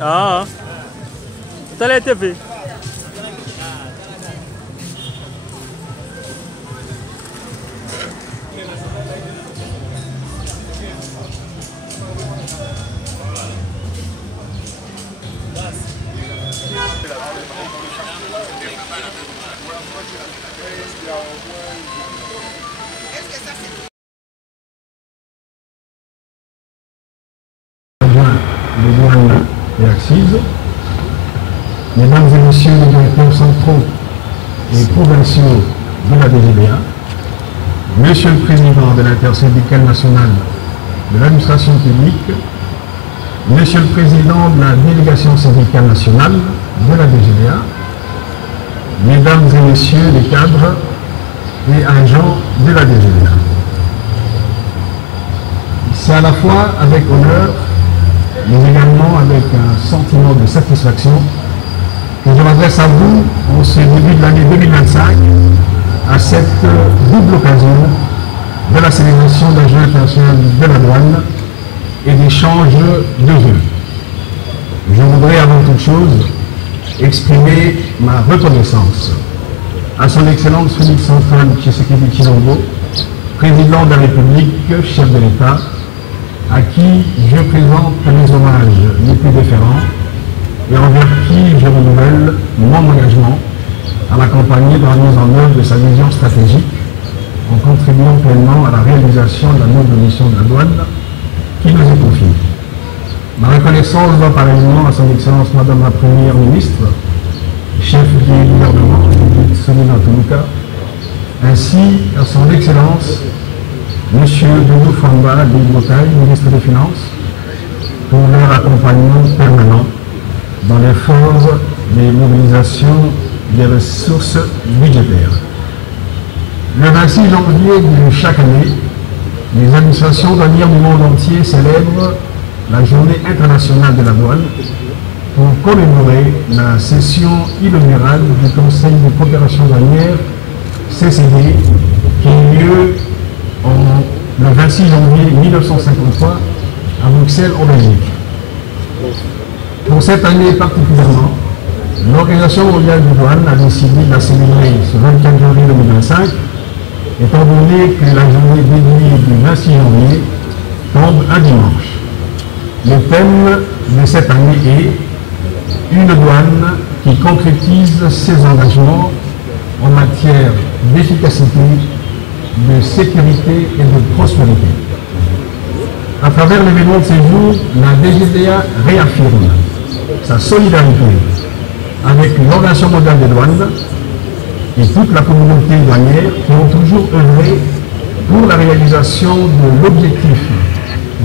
Ah, Télé TV. Les douanes et accises, mesdames et messieurs les directeurs centraux et provinciaux de la DGBA, monsieur le président de l'intersyndicale nationale de l'administration publique, monsieur le président de la délégation syndicale nationale de la DGBA, mesdames et messieurs les cadres et agents de la DGBA. C'est à la fois avec honneur mais également avec un sentiment de satisfaction que je m'adresse à vous en ce début de l'année 2025 à cette double occasion de la célébration de la Journée internationale de la douane et d'échange de vœux. Je voudrais avant toute chose exprimer ma reconnaissance à son Excellence Félix Antoine Tshisekedi Tshilombo, président de la République, chef de l'État, à qui je présente mes hommages les plus déférents et envers qui je renouvelle mon engagement à m'accompagner dans la mise en œuvre de sa vision stratégique en contribuant pleinement à la réalisation de la noble mission de la douane qui nous est confiée. Ma reconnaissance va pareillement à son Excellence Madame la Première Ministre, chef du gouvernement, Judith Suminwa Tuluka, ainsi à son Excellence Monsieur Doudou Famba d'Île-Bretagne, ministre des Finances, pour leur accompagnement permanent dans l'effort des mobilisations des ressources budgétaires. Le 26 janvier de chaque année, les administrations douanières du monde entier célèbrent la Journée internationale de la douane pour commémorer la session inaugurale du Conseil de coopération douanière CCD qui a eu lieu le 26 janvier 1953 à Bruxelles, en Belgique. Pour cette année particulièrement, l'Organisation mondiale du douane a décidé de la célébrer ce 24 janvier 2025, étant donné que la journée dédiée du 26 janvier tombe un dimanche. Le thème de cette année est une douane qui concrétise ses engagements en matière d'efficacité, de sécurité et de prospérité. À travers l'événement de ces jours, la DGBA réaffirme sa solidarité avec l'Organisation mondiale des douanes et toute la communauté douanière qui ont toujours œuvré pour la réalisation de l'objectif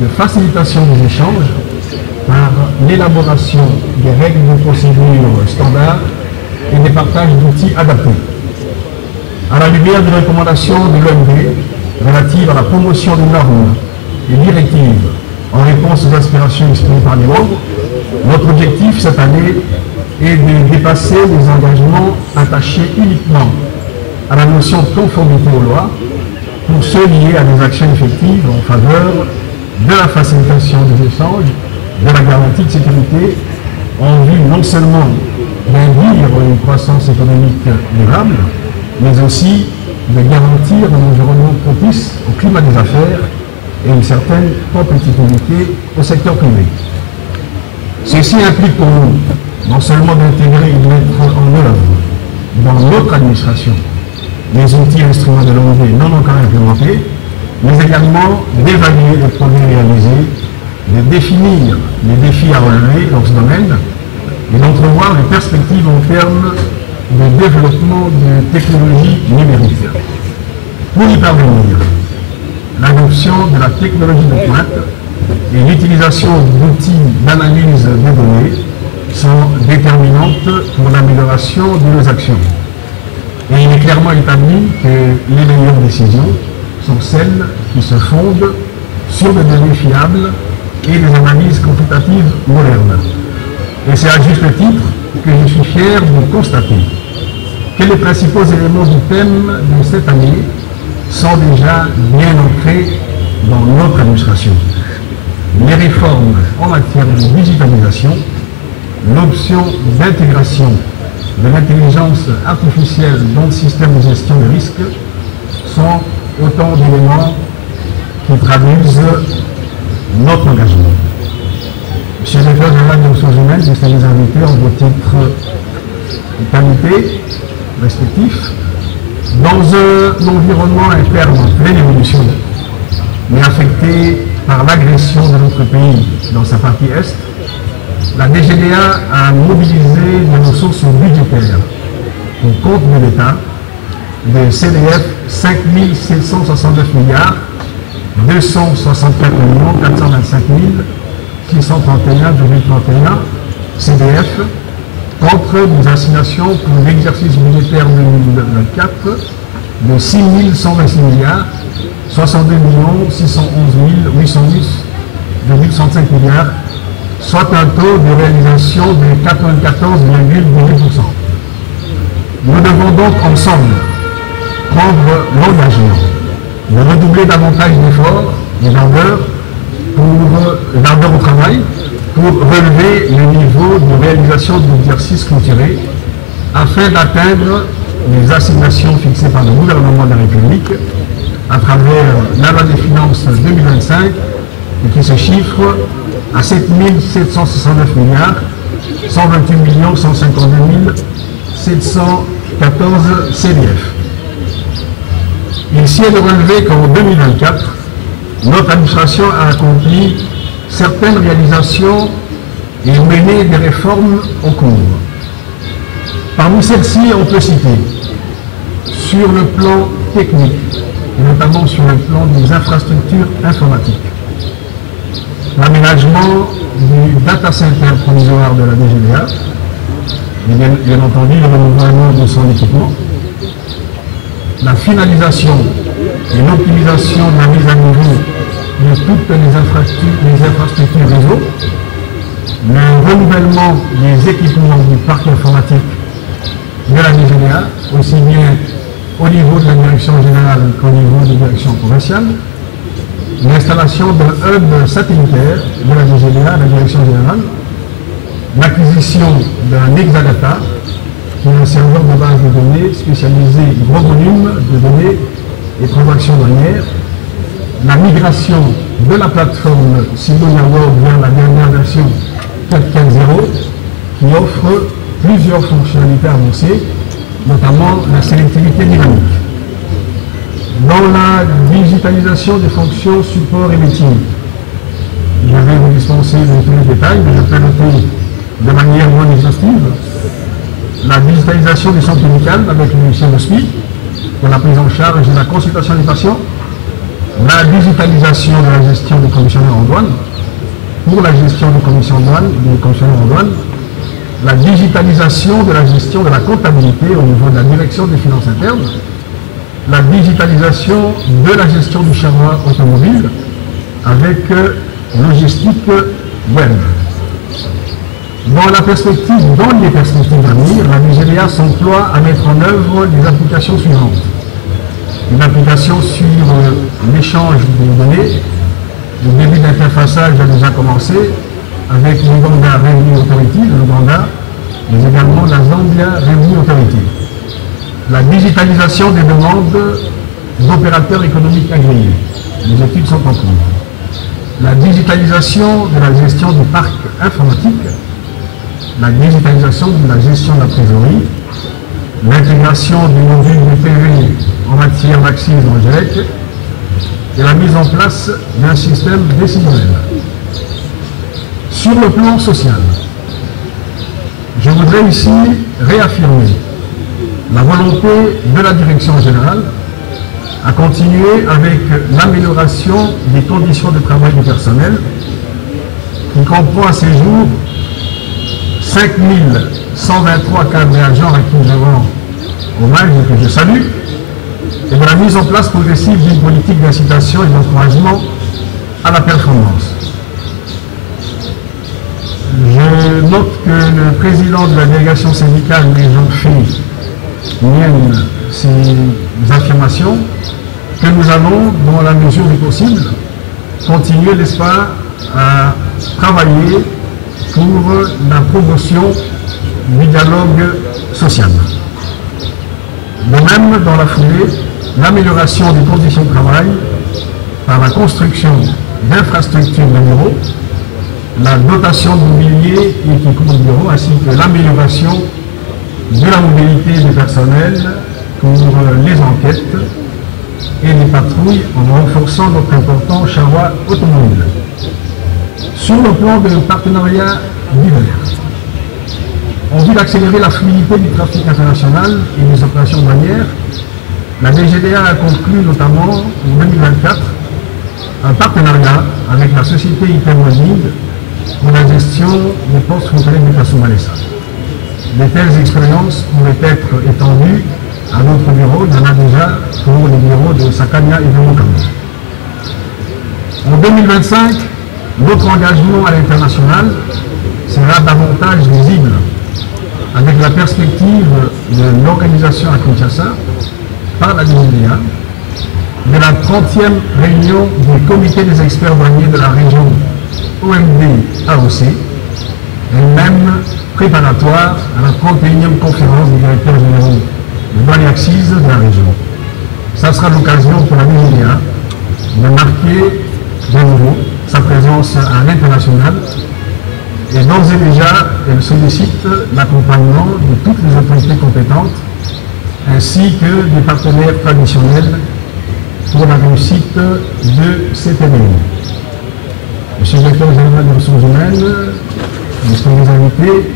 de facilitation des échanges par l'élaboration des règles de procédure standards et des partages d'outils adaptés. À la lumière des recommandations de l'OMD relatives à la promotion des normes et directives en réponse aux aspirations exprimées par les membres, notre objectif cette année est de dépasser les engagements attachés uniquement à la notion de conformité aux lois pour ceux liés à des actions effectives en faveur de la facilitation des échanges, de la garantie de sécurité, en vue non seulement d'induire une croissance économique durable, mais aussi de garantir un environnement propice au climat des affaires et une certaine compétitivité au secteur privé. Ceci implique pour nous non seulement d'intégrer et de mettre en œuvre dans notre administration les outils et instruments de l'OMD non encore implémentés, mais également d'évaluer les progrès réalisés, de définir les défis à relever dans ce domaine et d'entrevoir les perspectives en termes de développement de technologies numériques. Pour y parvenir, l'adoption de la technologie de pointe et l'utilisation d'outils d'analyse des données sont déterminantes pour l'amélioration de nos actions. Et il est clairement établi que les meilleures décisions sont celles qui se fondent sur des données fiables et des analyses quantitatives modernes. Et c'est à juste titre que je suis fier de constater que les principaux éléments du thème de cette année sont déjà bien ancrés dans notre administration. Les réformes en matière de digitalisation, l'option d'intégration de l'intelligence artificielle dans le système de gestion des risques sont autant d'éléments qui traduisent notre engagement. Monsieur le directeur général des ressources humaines, je les invités en vos titres et qualités respectifs dans un environnement interne en pleine évolution, mais affecté par l'agression de notre pays dans sa partie Est. La DGDA a mobilisé des ressources budgétaires au compte de l'État de CDF 5 769 milliards 264 425 631,31 CDF contre des assignations pour l'exercice budgétaire 2024 de 6 126 milliards 62 611 810,65 milliards, soit un taux de réalisation de 94,8%. Nous devons donc ensemble prendre l'engagement de redoubler davantage d'efforts et d'ardeur au travail pour relever le niveau de réalisation de l'exercice clôturé afin d'atteindre les assignations fixées par le gouvernement de la République à travers la loi des finances 2025 et qui se chiffre à 7 769 milliards 128 152 714 CDF. Il est de relever qu'en 2024, notre administration a accompli certaines réalisations et mené des réformes au cours. Parmi celles-ci, on peut citer, sur le plan technique, et notamment sur le plan des infrastructures informatiques, l'aménagement du data center provisoire de la DGDA, et bien entendu le renouvellement de son équipement, la finalisation et l'optimisation de la mise à niveau de toutes les infrastructures réseau, le renouvellement des équipements du parc informatique de la DGDA, aussi bien au niveau de la direction générale qu'au niveau des directions provinciales, l'installation d'un hub satellitaire de la DGDA, la direction générale, l'acquisition d'un Exadata, qui est un serveur de base de données spécialisé gros volume de données et transactions douanières, la migration de la plateforme Sidonia World vers la dernière version 4.0 qui offre plusieurs fonctionnalités avancées, notamment la sélectivité dynamique. Dans la digitalisation des fonctions support et métier, je vais vous dispenser de tous les détails, mais je peux noter de manière non exhaustive la digitalisation du centre médical avec le logiciel OSPI pour la prise en charge de la consultation des patients, la digitalisation de la gestion des commissionnaires en douane pour la gestion des commissionnaires en douane, la digitalisation de la gestion de la comptabilité au niveau de la direction des finances internes, la digitalisation de la gestion du charroi automobile avec logistique web. Dans les perspectives d'avenir, la DGDA s'emploie à mettre en œuvre les applications suivantes. Une application sur l'échange des données. Le début d'interfaçage a déjà commencé avec l'Uganda Revenue Authority, l'Ouganda, mais également la Zambia Revenue Authority. La digitalisation des demandes d'opérateurs économiques agréés. Les études sont en cours. La digitalisation de la gestion du parc informatique, la digitalisation de la gestion de la trésorerie, l'intégration du module PV en matière d'accès en GEC et la mise en place d'un système décisionnel. Sur le plan social, je voudrais ici réaffirmer la volonté de la direction générale à continuer avec l'amélioration des conditions de travail du personnel qui comprend à ces jours 5 123 cadres et agents à qui je rends hommage et que je salue, et de la mise en place progressive d'une politique d'incitation et d'encouragement à la performance. Je note que le président de la délégation syndicale, Jean fait mienne ces affirmations, que nous allons, dans la mesure du possible, continuer, n'est-ce pas, à travailler pour la promotion du dialogue social. De même, dans la foulée, l'amélioration des conditions de travail par la construction d'infrastructures de bureaux, la dotation de mobilier et équipements de bureaux, ainsi que l'amélioration de la mobilité du personnel pour les enquêtes et les patrouilles en renforçant notre important charroi automobile. Sur le plan de partenariats divers, en vue d'accélérer la fluidité du trafic international et des opérations douanières, la DGDA a conclu notamment en 2024 un partenariat avec la société Hyperwazing pour la gestion des postes frontaliers du Kasumbalesa. De telles expériences pourraient être étendues à d'autres bureaux. Il y en a déjà pour les bureaux de Sakania et de Mokambo. En 2025, notre engagement à l'international sera davantage visible avec la perspective de l'organisation à Kinshasa par la DGDA de la 30e réunion du comité des experts douaniers de la région OMD-AOC, elle-même préparatoire à la 31e conférence des directeurs généraux de douane et axes de la région. Ça sera l'occasion pour la DGDA de marquer de nouveau sa présence à l'international et d'ores et déjà, elle sollicite l'accompagnement de toutes les autorités compétentes ainsi que des partenaires traditionnels pour la réussite de cet événement. Monsieur le directeur général des ressources humaines, messieurs les invités,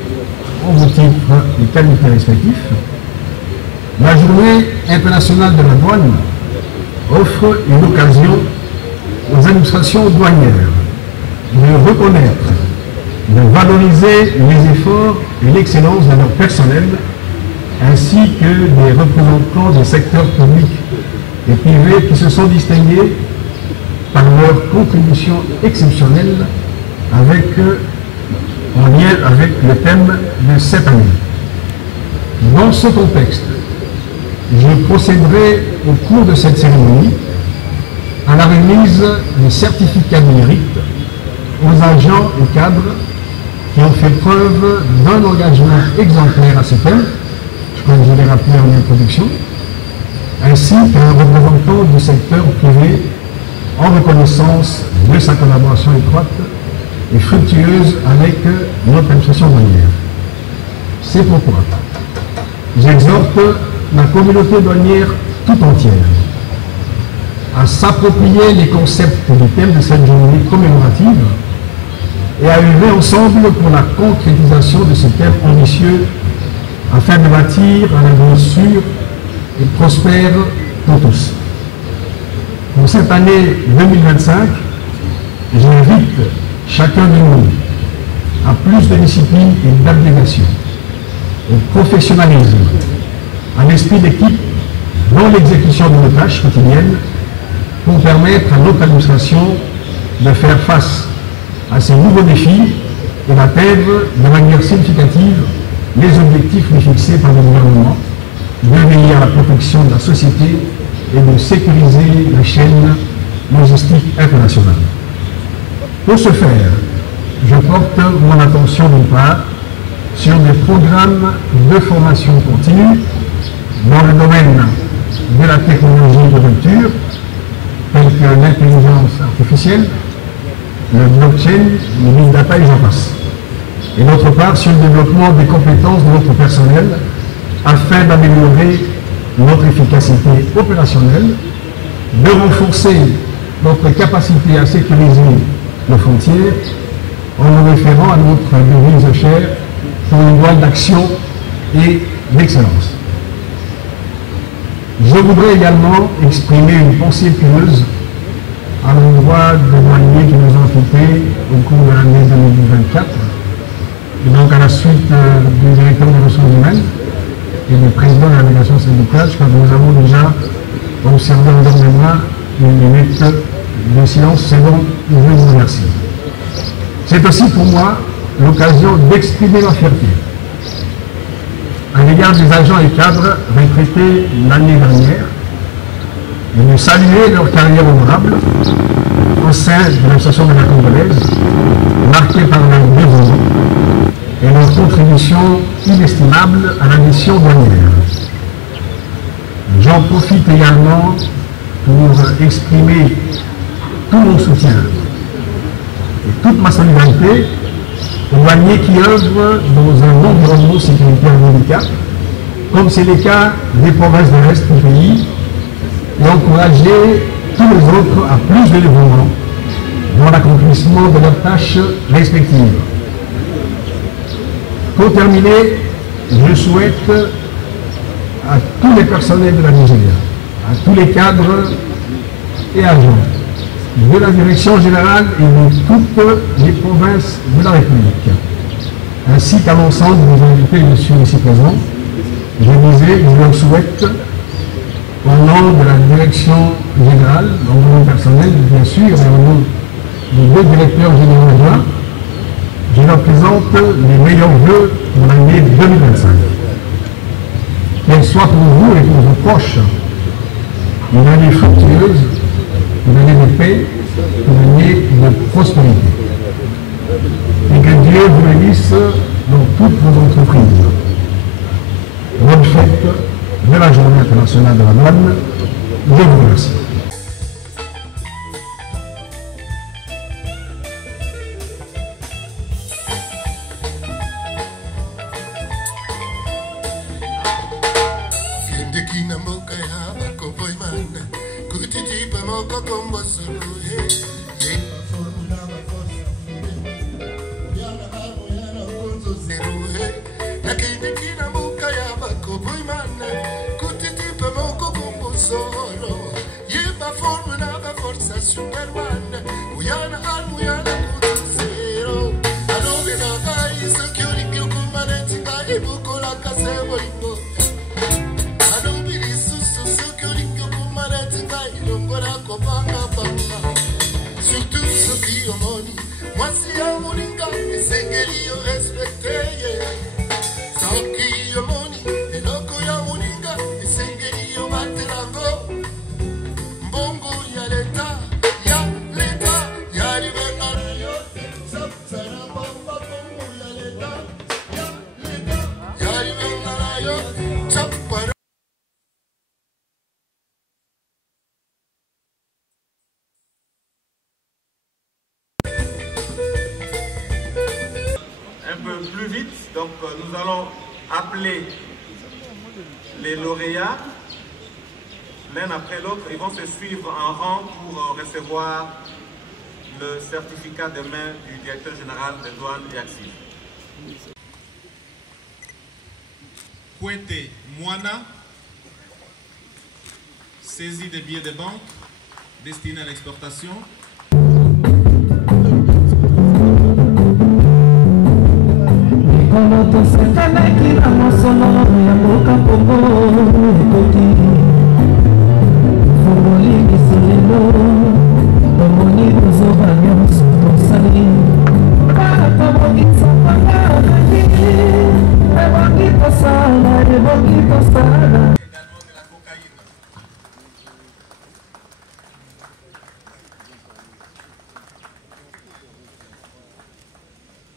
en vos titres et qualités respectifs, la journée internationale de la douane offre une occasion aux administrations douanières de reconnaître, de valoriser les efforts et l'excellence de leur personnel, ainsi que des représentants des secteurs publics et privés qui se sont distingués par leur contribution exceptionnelle en lien avec le thème de cette année. Dans ce contexte, je procéderai au cours de cette cérémonie à la remise des certificats de mérite aux agents et cadres qui ont fait preuve d'un engagement exemplaire à ce thème, comme je l'ai rappelé en introduction, ainsi qu'un représentant du secteur privé en reconnaissance de sa collaboration étroite et fructueuse avec notre administration douanière. C'est pourquoi j'exhorte la communauté douanière tout entière à s'approprier les concepts du thème de cette journée commémorative et à œuvrer ensemble pour la concrétisation de ce thème ambitieux afin de bâtir un avenir sûr et prospère pour tous. Pour cette année 2025, j'invite chacun de nous à plus de discipline et d'abnégation, au professionnalisme, à l'esprit d'équipe dans l'exécution de nos tâches quotidiennes pour permettre à notre administration de faire face à ces nouveaux défis et d'atteindre de manière significative les objectifs fixés par le gouvernement, de veiller à la protection de la société et de sécuriser la chaîne logistique internationale. Pour ce faire, je porte mon attention d'une part sur des programmes de formation continue dans le domaine de la technologie de rupture, tels que l'intelligence artificielle, le blockchain, le big data et j'en passe. Et d'autre part sur le développement des compétences de notre personnel afin d'améliorer notre efficacité opérationnelle, de renforcer notre capacité à sécuriser nos frontières en nous référant à notre devise chère pour une voie d'action et d'excellence. Je voudrais également exprimer une pensée pieuse à l'endroit des douaniers qui nous ont quittés au cours de l'année 2024, et donc à la suite du directeur des ressources humaines et du président de la délégation syndicale, que nous avons déjà observé en leur mémoire une minute de silence, c'est donc je vous remercie. C'est aussi pour moi l'occasion d'exprimer ma fierté à l'égard des agents et cadres retraités l'année dernière et de saluer leur carrière honorable au sein de l'association de la Congolaise marqués par leur dévouement et leur contribution inestimable à la mission douanière. J'en profite également pour exprimer tout mon soutien et toute ma solidarité aux douaniers qui œuvrent dans un environnement sécuritaire délicat, comme c'est le cas des provinces de l'Est du pays, et encourager tous les autres à plus de dévouement dans l'accomplissement de leurs tâches respectives. Pour terminer, je souhaite à tous les personnels de la Nigeria, à tous les cadres et agents de la direction générale et de toutes les provinces de la République, ainsi qu'à l'ensemble des invités, monsieur ici présents, je leur souhaite, au nom de la direction générale, au nom personnel bien sûr, et au nom des deux directeurs généraux adjoints, je leur présente les meilleurs vœux pour l'année 2025. Qu'elle soit pour vous et pour vos proches une année fructueuse, une année de paix, une année de prospérité. Et que Dieu vous bénisse dans toutes vos entreprises. Bonne fête de la Journée internationale de la douane. Je vous remercie. Surtout ceux qui ont moni, moi si on moninga, et c'est que respecté. Sans qui ont moni, et loko ya moninga, et c'est que batelango. Mbongo ya l'État, ya l'Iberna, Sapsara Bamba, Bongo ya l'État, ya l'Iberna, Chapara. Un peu plus vite, donc nous allons appeler les lauréats l'un après l'autre. Ils vont se suivre en rang pour recevoir le certificat de main du directeur général des douanes et actifs. Kouete Moana, saisie des billets de banque destinés à l'exportation.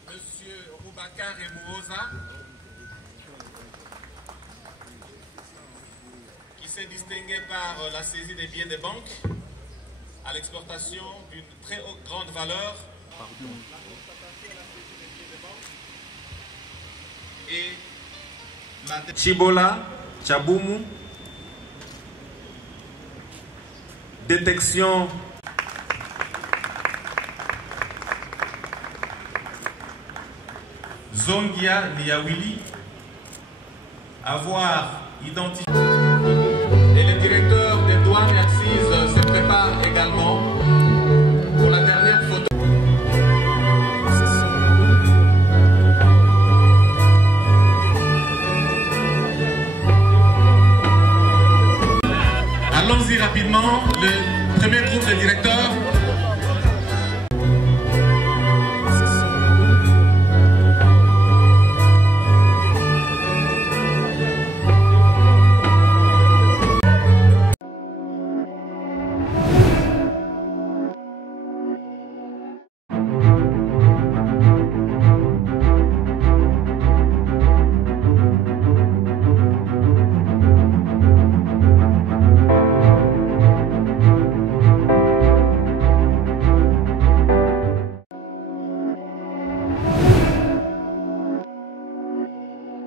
Monsieur Boubacar Remouoza, qui s'est distingué par la saisie des billets de banque à l'exportation d'une très haute grande valeur. Et la Chibola Chaboumou, détection Zongia Niawili, avoir identifié. Et le directeur des douanes et accises se prépare également pour la dernière photo. Allons-y rapidement, le premier groupe de directeurs.